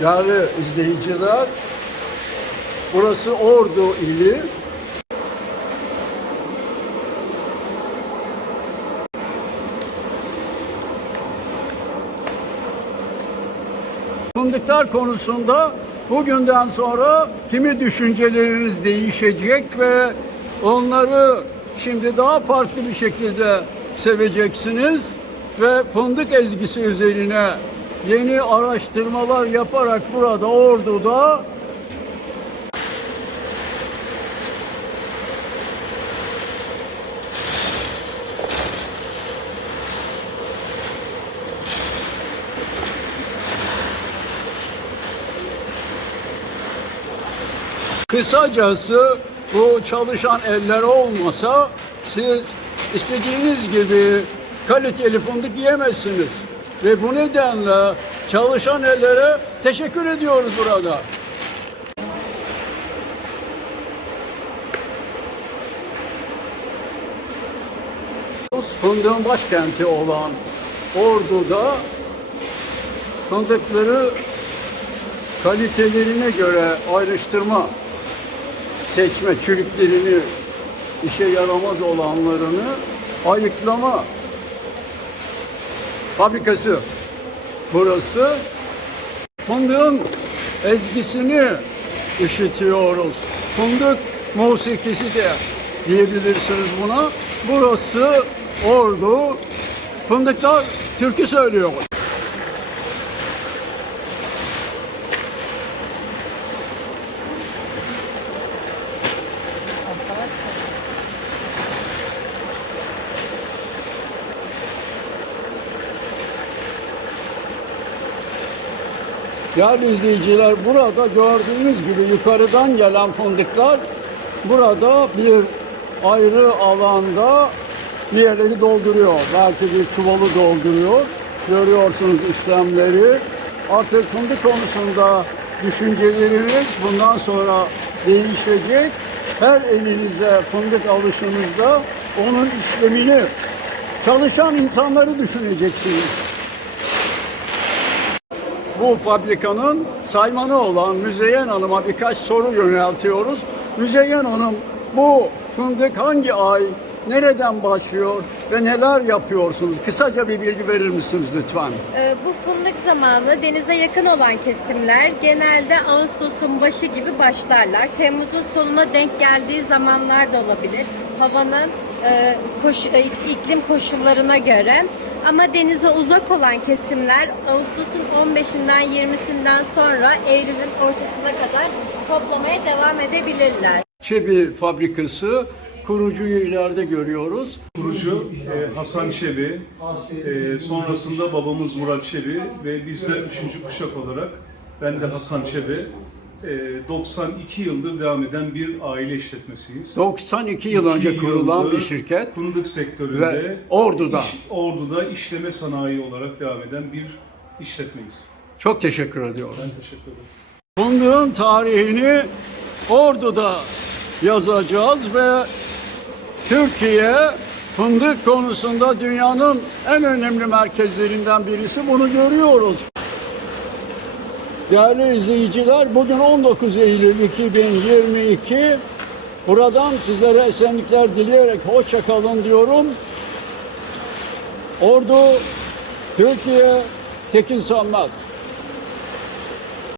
Değerli izleyiciler, burası Ordu ili. Fındıklar konusunda bugünden sonra kimi düşünceleriniz değişecek ve onları şimdi daha farklı bir şekilde seveceksiniz ve fındık ezgisi üzerine yeni araştırmalar yaparak burada Ordu'da Kısacası bu çalışan eller olmasa siz istediğiniz gibi kaliteli fındık yiyemezsiniz. Ve bu nedenle çalışan ellere teşekkür ediyoruz burada. Fındığın başkenti olan Ordu'da fındıkları kalitelerine göre ayrıştırma, seçme, çürüklerini, işe yaramaz olanlarını ayıklama fabrikası. Burası fındığın ezgisini işitiyoruz. Fındık musikisi de diyebilirsiniz buna. Burası Ordu. Fındıklar türkü söylüyor. Değerli izleyiciler burada gördüğünüz gibi yukarıdan gelen fındıklar burada bir ayrı alanda bir yerleri dolduruyor. Belki bir çuvalı dolduruyor. Görüyorsunuz işlemleri. Artık fındık konusunda düşünceleriniz bundan sonra değişecek. Her elinize fındık alışınızda onun işlemini çalışan insanları düşüneceksiniz bu fabrikanın saymanı olan Müzeyyen Hanım'a birkaç soru yöneltiyoruz. Müzeyyen Hanım bu fındık hangi ay, nereden başlıyor ve neler yapıyorsunuz? Kısaca bir bilgi verir misiniz lütfen? Ee, Bu fındık zamanı denize yakın olan kesimler genelde Ağustos'un başı gibi başlarlar. Temmuz'un sonuna denk geldiği zamanlar da olabilir. Havanın e, koş, e, iklim koşullarına göre. Ama denize uzak olan kesimler Ağustos'un 15'inden 20'sinden sonra Eylül'ün ortasına kadar toplamaya devam edebilirler. Çebi fabrikası kurucuyu ileride görüyoruz. Kurucu e, Hasan Çebi, e, sonrasında babamız Murat Çebi ve biz de üçüncü kuşak olarak ben de Hasan Çebi. E, 92 yıldır devam eden bir aile işletmesiyiz. 92 yıl önce kurulan bir şirket Fındık sektöründe ve Ordu'da. iş- Ordu'da işleme sanayi olarak devam eden bir işletmeyiz. Çok teşekkür ediyorum. Ben teşekkür ederim. Fındığın tarihini Ordu'da yazacağız ve Türkiye fındık konusunda dünyanın en önemli merkezlerinden birisi. Bunu görüyoruz. Değerli izleyiciler, bugün 19 Eylül 2022. Buradan sizlere esenlikler dileyerek hoşça kalın diyorum. Ordu, Türkiye, Tekin Sönmez.